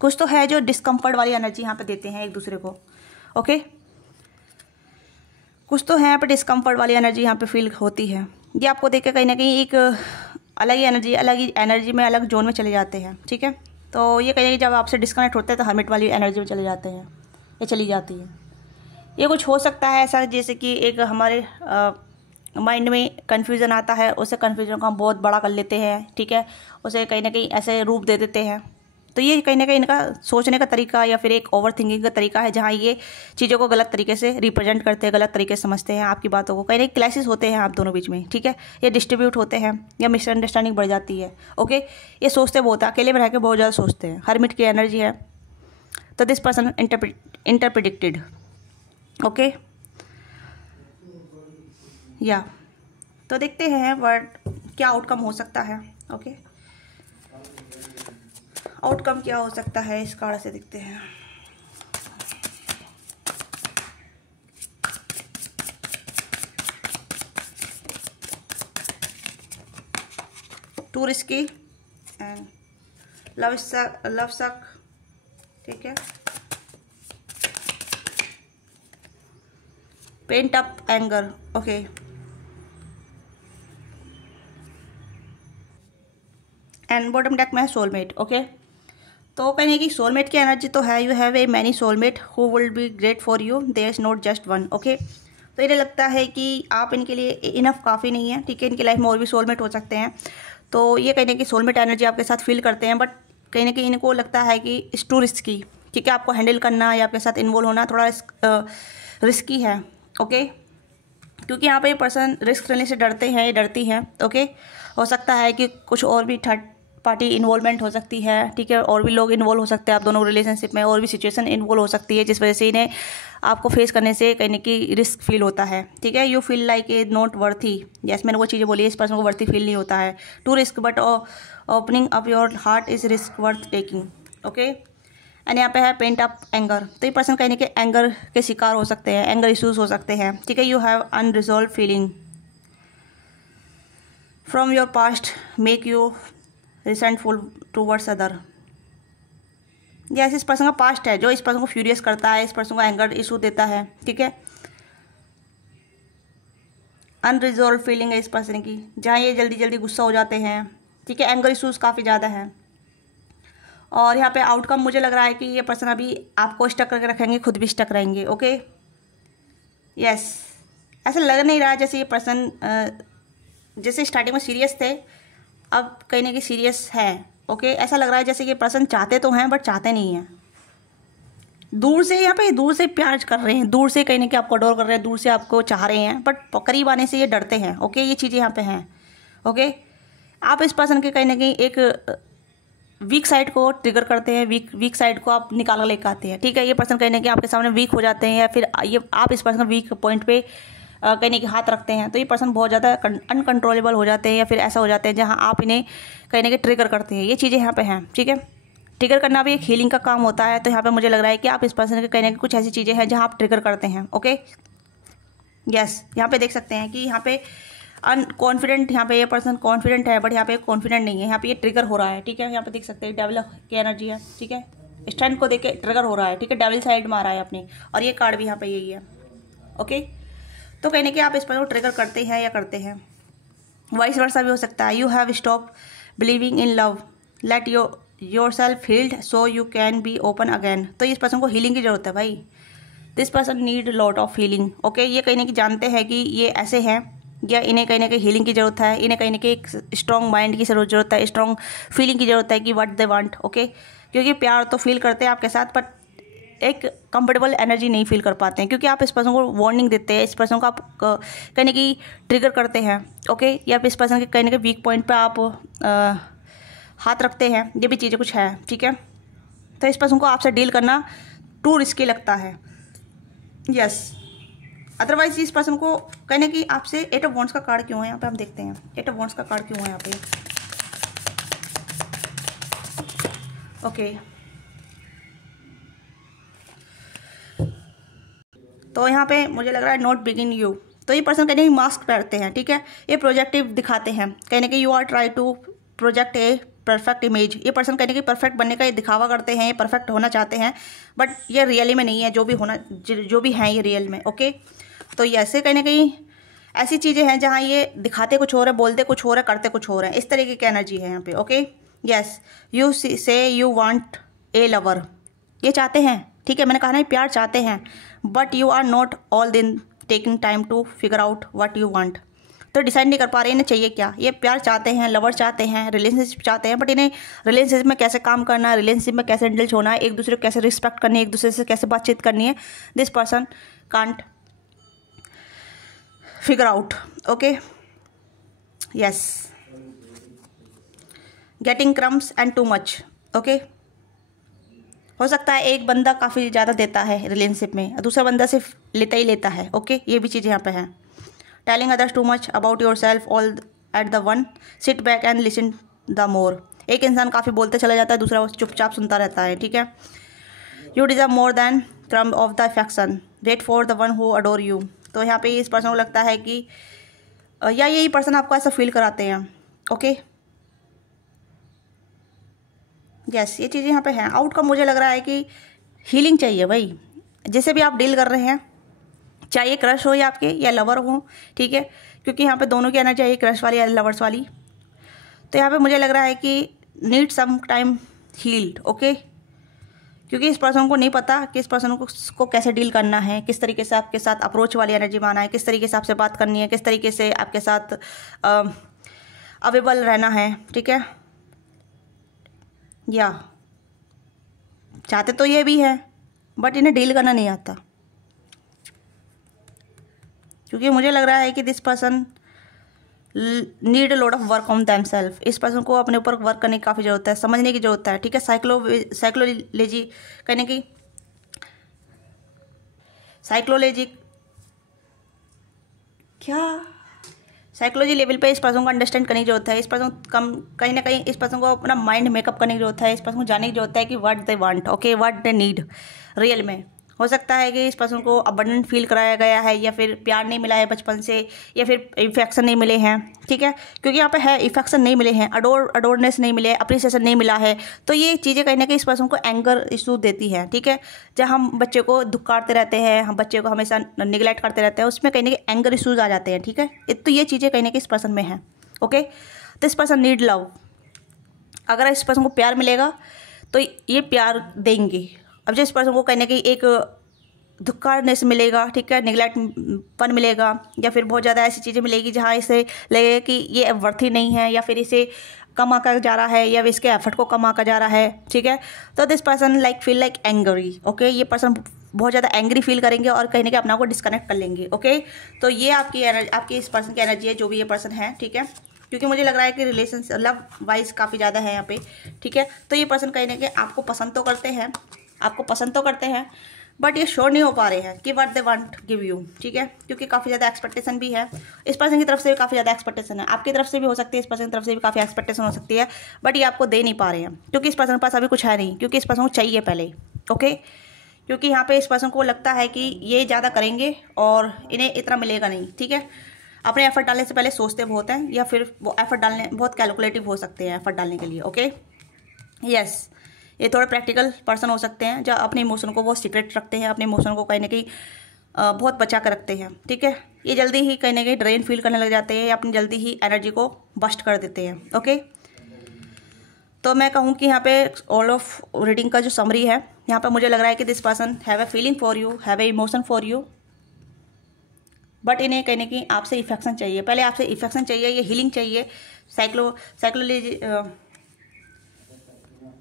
कुछ तो है जो डिस्कम्फर्ट वाली एनर्जी यहाँ पे देते हैं एक दूसरे को। ओके, कुछ तो है यहाँ पे डिस्कम्फर्ट वाली एनर्जी यहाँ पे फील होती है। ये आपको देख के कहीं ना कहीं एक अलग ही एनर्जी में, अलग जोन में चले जाते हैं। ठीक है, तो ये कहीं ना कहीं जब आपसे डिस्कनेक्ट होते हैं तो हर्मिट वाली एनर्जी में चले जाते हैं, ये चली जाती है। ये कुछ हो सकता है ऐसा जैसे कि एक हमारे माइंड में कन्फ्यूज़न आता है, उसे कन्फ्यूजन को हम बहुत बड़ा कर लेते हैं। ठीक है, उसे कहीं ना कहीं ऐसे रूप दे देते हैं। तो ये कहीं ना कहीं इनका सोचने का तरीका या फिर एक ओवर थिंकिंग का तरीका है, जहाँ ये चीज़ों को गलत तरीके से रिप्रेजेंट करते हैं, गलत तरीके से समझते हैं आपकी बातों को। कहीं ना कहीं क्लैशेस होते हैं आप दोनों बीच में। ठीक है, ये डिस्ट्रीब्यूट होते हैं या मिसअंडरस्टैंडिंग बढ़ जाती है। ओके, ये सोचते बहुत है, अकेले में रह के बहुत ज़्यादा सोचते हैं। हर्मिट की एनर्जी है, तो दिस पर्सन इंटरप्रेडिक्टेड। ओके, या तो देखते हैं वर्ड क्या आउटकम हो सकता है। ओके, आउटकम क्या हो सकता है इस कार्ड से, देखते हैं। टू रिस्की एंड लव सक। ठीक है, pent up anger. Okay, and bottom deck में है सोलमेट। ओके, तो कहने की सोलमेट की एनर्जी तो है, you have a many soulmate who will be great for you, there is not just one. Okay, तो इन्हें लगता है कि आप इनके लिए इनफ काफ़ी नहीं है। ठीक है, इनकी लाइफ में और भी सोलमेट हो सकते हैं। तो ये कहने की सोलमेट एनर्जी आपके साथ फील करते हैं, बट कहीं ना कहीं इनको लगता है कि इस टू रिस्की। ठीक है, आपको हैंडल करना या आपके साथ इन्वॉल्व होना थोड़ा रिस्की है। ओके, क्योंकि यहाँ पे पर्सन रिस्क लेने से डरते हैं, ये डरती हैं। ओके, हो सकता है कि कुछ और भी थर्ड पार्टी इन्वॉल्वमेंट हो सकती है। ठीक है, और भी लोग इन्वॉल्व हो सकते हैं आप दोनों रिलेशनशिप में, और भी सिचुएशन इन्वॉल्व हो सकती है जिस वजह से इन्हें आपको फेस करने से कहीं की रिस्क फील होता है। ठीक है, you feel like a not worthy. Yes, मैंने वो चीज़ें बोली, इस पर्सन को वर्थी फील नहीं होता है। Too risk but opening up your heart is risk worth taking. Okay, and यहाँ पे है पेंट अप एंगर। तो ये पर्सन कहीं ना कहीं एंगर के शिकार हो सकते हैं, एंगर इश्यूज हो सकते हैं। ठीक है, you have unresolved feeling from your past make you resentful towards other. Yes, इस पर्सन का पास्ट है जो इस पर्सन को फ्यूरियस करता है, इस पर्सन को एंगर इशू देता है। ठीक है, अनरिजॉल्व फीलिंग है इस पर्सन की, जहाँ ये जल्दी जल्दी गुस्सा हो जाते हैं। ठीक है, एंगर इशूज काफ़ी ज़्यादा है। और यहाँ पे आउटकम मुझे लग रहा है कि ये पर्सन अभी आपको स्टक करके रखेंगे, खुद भी स्टक रहेंगे। ओके, यस, ऐसा लग नहीं रहा जैसे ये पर्सन जैसे स्टार्टिंग में सीरियस थे, अब कहीं ना कहीं सीरियस है। ओके, ऐसा लग रहा है जैसे कि पर्सन चाहते तो हैं बट चाहते नहीं हैं। दूर से यहाँ पे दूर से प्यार कर रहे हैं, दूर से कहीं ना कहीं आपको अडोर कर रहे हैं, दूर से आपको चाह रहे हैं, बट करीब आने से ये डरते हैं। ओके, ये चीज़ें यहाँ पे हैं। ओके, आप इस पर्सन के कहीं ना कहीं एक वीक साइड को ट्रिगर करते हैं, वीक साइड को आप निकाल कर लेकर आते हैं। ठीक है, ये पर्सन कहीं ना कहीं आपके सामने वीक हो जाते हैं, या फिर ये आप इस पर्सन वीक पॉइंट पे कहीं ना कहीं हाथ रखते हैं, तो ये पर्सन बहुत ज़्यादा अनकंट्रोलेबल हो जाते हैं, या फिर ऐसा हो जाते हैं जहाँ आप इन्हें कहीं ना कहीं ट्रिगर करते हैं। ये चीज़ें यहाँ पे हैं। ठीक है, ट्रिगर करना भी एक हीलिंग का काम होता है। तो यहाँ पे मुझे लग रहा है कि आप इस पर्सन के कहीं ना कहीं कुछ ऐसी चीज़ें हैं जहाँ आप ट्रिगर करते हैं। ओके, यस, यहाँ पे देख सकते हैं कि यहाँ पे अनकॉन्फिडेंट, यहाँ पे ये पर्सन कॉन्फिडेंट है बट यहाँ पे कॉन्फिडेंट नहीं है, यहाँ पे ये ट्रिगर हो रहा है। ठीक है, यहाँ पे देख सकते हैं डेविल की एनर्जी है। ठीक है, स्ट्रेंथ को देख के ट्रिगर हो रहा है। ठीक है, डेविल साइड में आ रहा है अपनी, और ये कार्ड भी यहाँ पे यही है। ओके, तो कहने कि आप इस पर्सन को ट्रिगर करते हैं या करते हैं, वाइस वर्सा भी हो सकता है। You have stop believing in love, let yourself healed so you can be open again. तो इस पर्सन को हीलिंग की जरूरत है भाई, this person need lot of healing. Okay, ये कहीं ना कहीं जानते हैं कि ये ऐसे हैं, या इन्हें कहीं ना कहीं हीलिंग की ज़रूरत है, इन्हें कहीं ना कहीं एक स्ट्रॉन्ग माइंड की ज़रूरत है, स्ट्रॉन्ग फीलिंग की ज़रूरत है कि व्हाट दे वांट। ओके, क्योंकि प्यार तो फील करते हैं आपके साथ, बट एक कंफर्टेबल एनर्जी नहीं फील कर पाते हैं, क्योंकि आप इस पर्सन को वार्निंग देते हैं, इस पर्सन को आप कहीं ना कहीं ट्रिगर करते हैं। ओके, या इस पर्सन के कहीं ना कहीं वीक पॉइंट पर आप हाथ रखते हैं, ये भी चीज़ें कुछ है। ठीक है, तो इस पर्सन को आपसे डील करना टू रिस्की लगता है। यस, अदरवाइज इस पर्सन को कहने की आपसे 8 ऑफ वॉन्ड्स का कार्ड क्यों है यहाँ पे, हम देखते हैं 8 ऑफ वॉन्ड्स का कार्ड क्यों है यहाँ पे। ओके, तो यहाँ पे मुझे लग रहा है नॉट बिगिन यू। तो ये पर्सन कहीं मास्क पहनते हैं, ठीक है, ये प्रोजेक्टिव दिखाते हैं, कहीं you are try to project a perfect image. ये पर्सन कहने की परफेक्ट बनने का ये दिखावा करते हैं, ये परफेक्ट होना चाहते हैं, बट ये रियली में नहीं है, जो भी हैं ये रियल में। ओके, तो ये ऐसे कहीं ना कहीं ऐसी चीज़ें हैं जहाँ ये दिखाते कुछ और है, बोलते कुछ और है, करते कुछ और है, इस तरीके की एनर्जी है यहाँ पे। ओके, यस, यू से यू वांट ए लवर, ये चाहते हैं, ठीक है, मैंने कहा ना प्यार चाहते हैं, but you are not all then taking time to figure out what you want. तो डिसाइड नहीं कर पा रहे इन्हें चाहिए क्या। ये प्यार चाहते हैं, लवर चाहते हैं, रिलेशनशिप चाहते हैं, बट इन्हें रिलेशनशिप में कैसे काम करना है, रिलेशनशिप में कैसे इंडल्ज होना है, एक दूसरे को कैसे रिस्पेक्ट करनी है, एक दूसरे से कैसे बातचीत करनी है, this person can't figure out. Okay, yes, getting crumbs and too much. Okay, हो सकता है एक बंदा काफ़ी ज़्यादा देता है रिलेशनशिप में, दूसरा बंदा सिर्फ लेता ही लेता है। ओके, ये भी चीज़ यहाँ पे है। Telling others too much about your self all at the one, sit back and listen the more. एक इंसान काफ़ी बोलते चला जाता है, दूसरा चुपचाप सुनता रहता है, ठीक है। You deserve more than crumb of the affection, wait for the one who adore you. तो यहाँ पे इस पर्सन को लगता है कि या यही पर्सन आपको ऐसा फील कराते हैं। ओके, यस, ये चीज़ें यहाँ पे हैं। आउटकम मुझे लग रहा है कि हीलिंग चाहिए भाई, जैसे भी आप डील कर रहे हैं, चाहे क्रश हो या आपके या लवर हो, ठीक है, क्योंकि यहाँ पे दोनों की एनर्जी चाहिए, क्रश वाली या लवर्स वाली। तो यहाँ पे मुझे लग रहा है कि need some time healed. Okay, क्योंकि इस पर्सन को नहीं पता कि इस पर्सन को कैसे डील करना है, किस तरीके से आपके साथ अप्रोच वाली एनर्जी माना है, किस तरीके से आपसे बात करनी है, किस तरीके से आपके साथ अवेलेबल रहना है, ठीक है। या चाहते तो ये भी है, बट इन्हें डील करना नहीं आता, क्योंकि मुझे लग रहा है कि this person need a lot of work on them self. इस पर्सन को अपने ऊपर वर्क करने की काफ़ी ज़रूरत है, समझने की ज़रूरत है, ठीक है। साइकोलॉजी कहने की साइकोलॉजी लेवल पे इस पर्सन को अंडरस्टैंड करने की जरूरत है। इस पर्सन कहीं ना कहीं इस पर्सन को अपना माइंड मेकअप करने की जरूरत है। इस पर्सन को जानने की जरूरत है कि what they want, okay, what they need real में। हो सकता है कि इस पर्सन को अबंडेंट फील कराया गया है, या फिर प्यार नहीं मिला है बचपन से, या फिर इफेक्शन नहीं मिले हैं, ठीक है, क्योंकि यहाँ पे है इफेक्शन नहीं मिले हैं, अडोरनेस नहीं मिले, अप्रिसिएशन नहीं मिला है। तो ये चीज़ें कहीं ना कहीं इस पर्सन को एंगर इशू देती हैं, ठीक है। जब हम बच्चे को दुक्कारते रहते हैं, हम बच्चे को हमेशा निगलेक्ट करते रहते हैं, उसमें कहीं ना कहीं एंगर इशूज़ आ जाते हैं, ठीक है। तो ये चीज़ें कहीं ना कहीं इस पर्सन में हैं। ओके, तो इस पर्सन नीड लव। अगर इस पर्सन को प्यार मिलेगा तो ये प्यार देंगे। अब जो इस पर्सन को कहीं ना कहीं एक धुक्कारनेस मिलेगा, ठीक है, निगलेक्टपन मिलेगा, या फिर बहुत ज़्यादा ऐसी चीज़ें मिलेगी जहाँ इसे लगेगा कि ये वर्थी नहीं है, या फिर इसे कम आका जा रहा है, या इसके एफर्ट को कम आका जा रहा है, ठीक है। तो this person feel like angry. Okay, ये पर्सन बहुत ज़्यादा एंग्री फील करेंगे और कहीं ना कहीं अपना को डिस्कनेक्ट कर लेंगे। ओके, तो ये आपकी एनर्जी, आपकी इस पर्सन की एनर्जी है, जो भी ये पर्सन है, ठीक है। क्योंकि मुझे लग रहा है कि रिलेशन लव वाइज काफ़ी ज़्यादा है यहाँ पे, ठीक है। तो ये पर्सन कहीं ना कहीं आपको पसंद तो करते हैं, बट ये श्योर नहीं हो पा रहे हैं कि what they want give you, ठीक है, क्योंकि काफ़ी ज़्यादा एक्सपेक्टेशन भी है। इस पर्सन की तरफ से भी काफ़ी ज़्यादा एक्सपेक्टेशन है, आपकी तरफ से भी हो सकती है, इस पर्सन की तरफ से भी काफ़ी एक्सपेक्टेशन हो सकती है, बट ये आपको दे नहीं पा रहे हैं, क्योंकि इस पर्सन के पास अभी कुछ है नहीं, क्योंकि इस पर्सन को चाहिए पहले। ओके, क्योंकि यहाँ पे इस पर्सन को लगता है कि ये ज़्यादा करेंगे और इन्हें इतना मिलेगा नहीं, ठीक है। अपने एफर्ट डालने से पहले सोचते बहुत हैं, या फिर वो एफर्ट डालने बहुत कैलकुलेटिव हो सकते हैं एफर्ट डालने के लिए। ओके, यस, ये थोड़े प्रैक्टिकल पर्सन हो सकते हैं, जो अपने इमोशन को वो सीक्रेट रखते हैं, अपने इमोशन को कहीं ना कहीं बहुत बचा कर रखते हैं, ठीक है। ये जल्दी ही कहीं ना कहीं ड्रेन फील करने लग जाते हैं, या अपनी जल्दी ही एनर्जी को बस्ट कर देते हैं। ओके, तो मैं कहूँ कि यहाँ पे ऑल ऑफ रीडिंग का जो समरी है, यहाँ पे मुझे लग रहा है कि this person have a feeling for you, have A emotion for you, but इन्हें कहीं ना कहीं आपसे इफेक्शन चाहिए, पहले आपसे इफेक्शन चाहिए, ये हीलिंग चाहिए।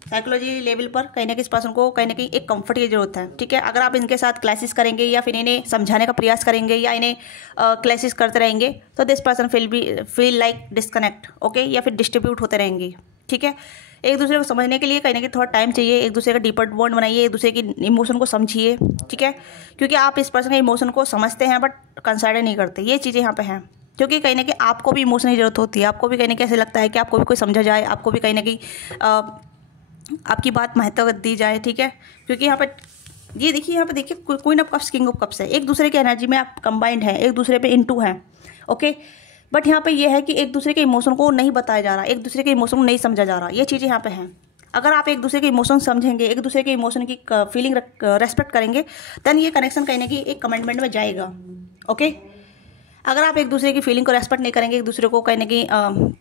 साइकोलॉजी लेवल पर कहीं ना कहीं इस पर्सन को कहीं ना कहीं एक कंफर्ट की जरूरत है, ठीक है। अगर आप इनके साथ क्लासेस करेंगे, या फिर इन्हें समझाने का प्रयास करेंगे, या इन्हें क्लासेस करते रहेंगे, तो this person feel like disconnect, okay, या फिर डिस्ट्रीब्यूट होते रहेंगे, ठीक है। एक दूसरे को समझने के लिए कहीं ना कहीं थोड़ा टाइम चाहिए, एक दूसरे का डीपर बॉन्ड बनाइए, एक दूसरे की इमोशन को समझिए, ठीक है, क्योंकि आप इस पर्सन के इमोशन को समझते हैं बट कंसिडर नहीं करते। ये चीज़ें यहाँ पे हैं, क्योंकि कहीं ना कहीं आपको भी इमोशन की जरूरत होती है, आपको भी कहीं ना कहीं ऐसे लगता है कि आपको भी कोई समझा जाए, आपको भी कहीं ना कहीं आपकी बात महत्व दी जाए, ठीक है। क्योंकि यहाँ पर ये देखिए यहाँ पे देखिए queen of cups, king of cups है, एक दूसरे के एनर्जी में आप कंबाइंड हैं, एक दूसरे पे इनटू हैं, ओके। बट यहाँ पे ये है कि एक दूसरे के इमोशन को नहीं बताया जा रहा, एक दूसरे के इमोशन को नहीं समझा जा रहा, ये चीज़ें यहाँ पे हैं। अगर आप एक दूसरे के इमोशन समझेंगे, एक दूसरे के इमोशन की फीलिंग रेस्पेक्ट करेंगे, देन ये कनेक्शन कहीं ना कहीं एक कमिटमेंट में जाएगा, ओके। अगर आप एक दूसरे की फीलिंग को रेस्पेक्ट नहीं करेंगे, एक दूसरे को कहीं ना कहीं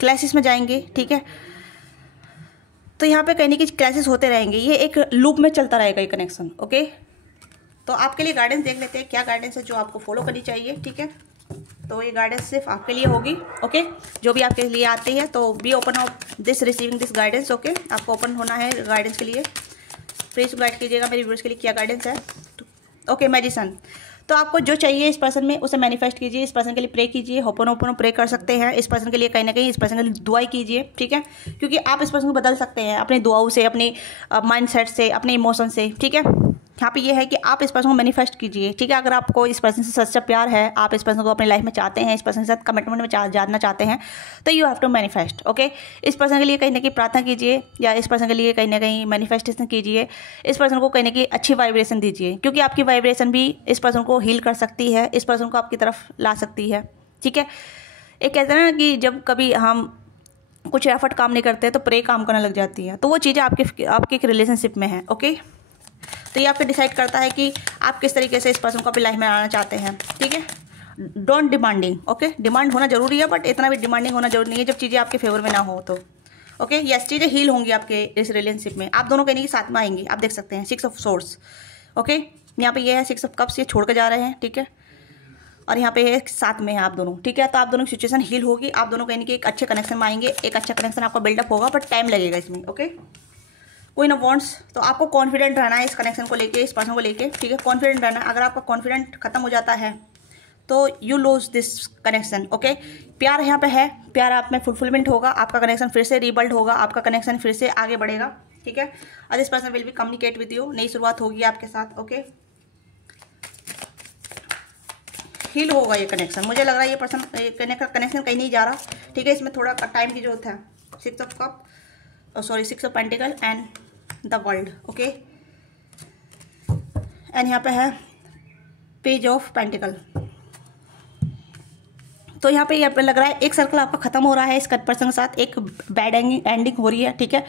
क्लैशेस में जाएंगे, ठीक है, तो यहाँ पे कहीं ना कहीं क्लैशेस होते रहेंगे, ये एक लूप में चलता रहेगा ये कनेक्शन, ओके। तो आपके लिए गाइडेंस देख लेते हैं, क्या गाइडेंस है जो आपको फॉलो करनी चाहिए, ठीक है। तो ये गाइडेंस सिर्फ आपके लिए होगी, ओके। जो भी आपके लिए आती है तो be open of this receiving this guidance, okay. आपको ओपन होना है गाइडेंस के लिए, प्लीज गाइड कीजिएगा मेरे व्यूअर्स के लिए क्या गाइडेंस है, ओके। मैजिशियन, तो आपको जो चाहिए इस पर्सन में उसे मैनिफेस्ट कीजिए, इस पर्सन के लिए प्रे कीजिए, होपोनोपोनो प्रे कर सकते हैं, इस पर्सन के लिए कहीं ना कहीं इस पर्सन के लिए दुआई कीजिए, ठीक है, क्योंकि आप इस पर्सन को बदल सकते हैं अपनी दुआओं से, अपने माइंडसेट से, अपने इमोशन से, ठीक है। यहाँ पे ये है कि आप इस पर्सन को मैनिफेस्ट कीजिए, ठीक है। अगर आपको इस पर्सन से सच्चा प्यार है, आप इस पर्सन को अपनी लाइफ में चाहते हैं, इस पर्सन के साथ कमिटमेंट में जानना चाहते हैं, तो you have to manifest, okay. इस पर्सन के लिए कहीं ना कहीं प्रार्थना कीजिए, या इस पर्सन के लिए कहीं ना कहीं मैनिफेस्टेशन कीजिए, इस पर्सन को कहीं ना कहीं अच्छी वाइब्रेशन दीजिए, क्योंकि आपकी वाइब्रेशन भी इस पर्सन को हील कर सकती है, इस पर्सन को आपकी तरफ ला सकती है, ठीक है। एक कहते हैं ना कि जब कभी हम कुछ एफर्ट काम नहीं करते तो प्रे काम करने लग जाती है, तो वो चीज़ें आपके एक रिलेशनशिप में है, ओके। तो ये आपको डिसाइड करता है कि आप किस तरीके से इस पर्सन को अपनी लाइफ में आना चाहते हैं, ठीक है। Don't demanding, okay. डिमांड होना जरूरी है, बट इतना भी डिमांडिंग होना जरूरी नहीं है जब चीज़ें आपके फेवर में ना हो तो, ओके। यस, चीज़ें हील होंगी आपके इस रिलेशनशिप में, आप दोनों कहीं साथ में आएंगे, आप देख सकते हैं 6 ऑफ सोर्स, ओके। यहाँ पे ये है 6 ऑफ कप्स, ये छोड़ कर जा रहे हैं, ठीक है, और यहाँ पे है साथ में है आप दोनों, ठीक है। तो आप दोनों की सिचुएशन हील होगी, आप दोनों कहीं एक अच्छे कनेक्शन में आएंगे, एक अच्छा कनेक्शन आपका बिल्डअप होगा, बट टाइम लगेगा इसमें, ओके। क्वीन ऑफ वांड्स, तो आपको कॉन्फिडेंट रहना है इस कनेक्शन को लेके, इस पर्सन को लेके, ठीक है। कॉन्फिडेंट रहना, अगर आपका कॉन्फिडेंट खत्म हो जाता है तो you lose this connection, okay. प्यार यहाँ पे है, प्यार आप में फुलफिलमेंट होगा, आपका कनेक्शन फिर से रीबिल्ड होगा, आपका कनेक्शन फिर से आगे बढ़ेगा, ठीक है। और this person will be communicate with you, नई शुरुआत होगी आपके साथ, ओके। हील होगा ये कनेक्शन, मुझे लग रहा है ये पर्सन कनेक्शन कहीं नहीं जा रहा, ठीक है। इसमें थोड़ा टाइम की जरूरत है। 6 of cup, sorry 6 of pentacle and the world, okay. And यहाँ पे है पेज ऑफ पेंटिकल। तो यहाँ पे लग रहा है एक सर्कल आपका खत्म हो रहा है इस पर्सन के साथ, एक बैड एंडिंग हो रही है, ठीक है।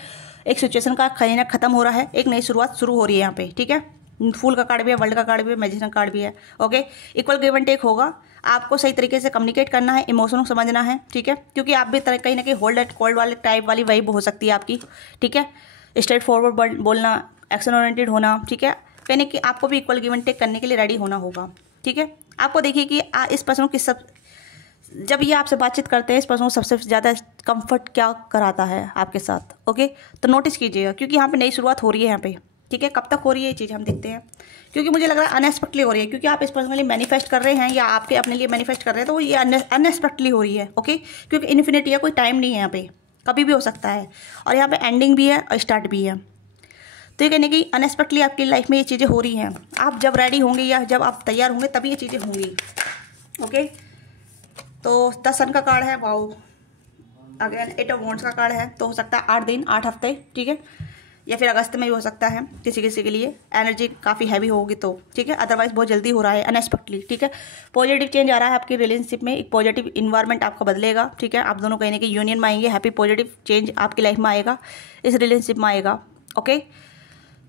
एक सिचुएशन का खरीना खत्म हो रहा है, एक नई शुरुआत शुरू हो रही है यहाँ पे, ठीक है। फूल का कार्ड भी है, वर्ल्ड का कार्ड भी है, मैजिशियन कार्ड भी है, okay. Equal give and take होगा, आपको सही तरीके से कम्युनिकेट करना है, इमोशन को समझना है, ठीक है, क्योंकि आप भी कहीं ना कहीं होल्ड एंड कोल्ड वाले टाइप वाली वाइब हो सकती है आपकी, ठीक है। स्ट्रेट फॉरवर्ड बोलना, एक्शन ओरिएंटेड होना, ठीक है। कहीं ना कहीं आपको भी इक्वल गिव एंड टेक करने के लिए रेडी होना होगा, ठीक है। आपको देखिए कि इस पर्सन को जब ये आपसे बातचीत करते हैं, इस पर्सन को सबसे ज़्यादा कंफर्ट क्या कराता है आपके साथ, ओके। तो नोटिस कीजिएगा, क्योंकि यहाँ पे नई शुरुआत हो रही है यहाँ पे, ठीक है। कब तक हो रही है ये चीज़ हम देखते हैं, क्योंकि मुझे लग रहा है अनएक्सपेक्टली हो रही है, क्योंकि आप इस पर्सन के लिए मैनिफेस्ट कर रहे हैं या आपके अपने लिए मैनिफेस्ट कर रहे हैं, तो ये अनएक्सपेक्टली हो रही है, ओके। क्योंकि इन्फिनिटी है, कोई टाइम नहीं है यहाँ पे, कभी भी हो सकता है, और यहाँ पे एंडिंग भी है और स्टार्ट भी है। तो ये कहने की अनएक्सपेक्टली आपकी लाइफ में ये चीज़ें हो रही हैं, आप जब रेडी होंगे या जब आप तैयार होंगे तभी ये चीज़ें होंगी, ओके। तो 10 सन का कार्ड है, वाओ। अगेन 8 ऑफ वॉन्ड्स का कार्ड है, तो हो सकता है 8 दिन 8 हफ्ते, ठीक है, या फिर अगस्त में भी हो सकता है किसी किसी के लिए, एनर्जी काफ़ी हैवी होगी तो, ठीक है। अदरवाइज बहुत जल्दी हो रहा है अनएक्सपेक्टली, ठीक है। पॉजिटिव चेंज आ रहा है आपकी रिलेशनशिप में, एक पॉजिटिव इन्वायरमेंट आपका बदलेगा, ठीक है। आप दोनों कहीं ना कहीं यूनियन में आएंगे, हैप्पी पॉजिटिव चेंज आपकी लाइफ में आएगा, इस रिलेशनशिप में आएगा, ओके।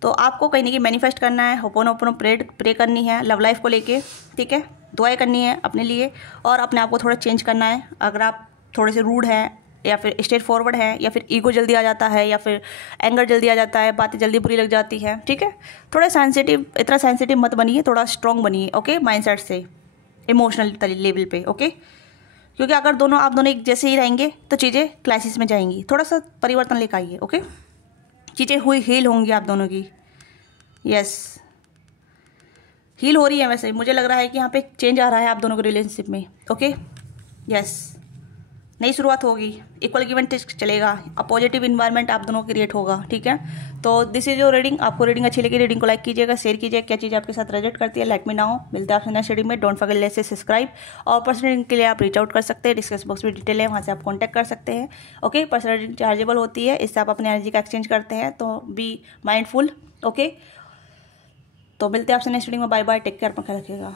तो आपको कहीं ना कहीं मैनिफेस्ट करना है, होपोनोपोनो प्रे करनी है लव लाइफ को लेके, ठीक है। दुआएं करनी है अपने लिए, और अपने आप को थोड़ा चेंज करना है। अगर आप थोड़े से रूड हैं, या फिर स्ट्रेट फॉरवर्ड है, या फिर ईगो जल्दी आ जाता है, या फिर एंगर जल्दी आ जाता है, बातें जल्दी बुरी लग जाती है, ठीक है। थोड़ा सेंसिटिव, इतना सेंसिटिव मत बनिए, थोड़ा स्ट्रॉन्ग बनिए, ओके, माइंडसेट से, इमोशनल लेवल पे, ओके। क्योंकि अगर आप दोनों एक जैसे ही रहेंगे तो चीज़ें क्लाइसिस में जाएंगी, थोड़ा सा परिवर्तन लेकर आइए, ओके। चीज़ें हील होंगी आप दोनों की, यस, हील हो रही है। वैसे मुझे लग रहा है कि यहाँ पे चेंज आ रहा है आप दोनों के रिलेशनशिप में, ओके, यस। नई शुरुआत होगी, इक्वल गिव एंड टेक चलेगा, अब पॉजिटिव इन्वायरमेंट आप दोनों क्रिएट होगा, ठीक है। तो दिस इज योर रीडिंग। आपको रीडिंग अच्छी लगी रीडिंग को लाइक कीजिएगा, शेयर कीजिए, क्या चीज़ आपके साथ रिलेट करती है लेट मी नो। मिलते हैं आपसे नेक्स्ट रीडिंग में। डोंट फॉरगेट लेट से सब्सक्राइब, और पर्सनल रीडिंग के लिए आप रीच आउट कर सकते हैं, डिस्क्रिप्शन बॉक्स में डिटेल है, वहाँ से आप कॉन्टैक्ट कर सकते हैं। ओके, पर्सनल रीडिंग चार्जेबल होती है, इससे आप अपनी एनर्जी का एक्सचेंज करते हैं, तो बी माइंडफुल। ओके, तो मिलते हैं आपसे नेक्स्ट रीडिंग में। बाय बाय, टेक केयर, अपना ख्याल रखिएगा।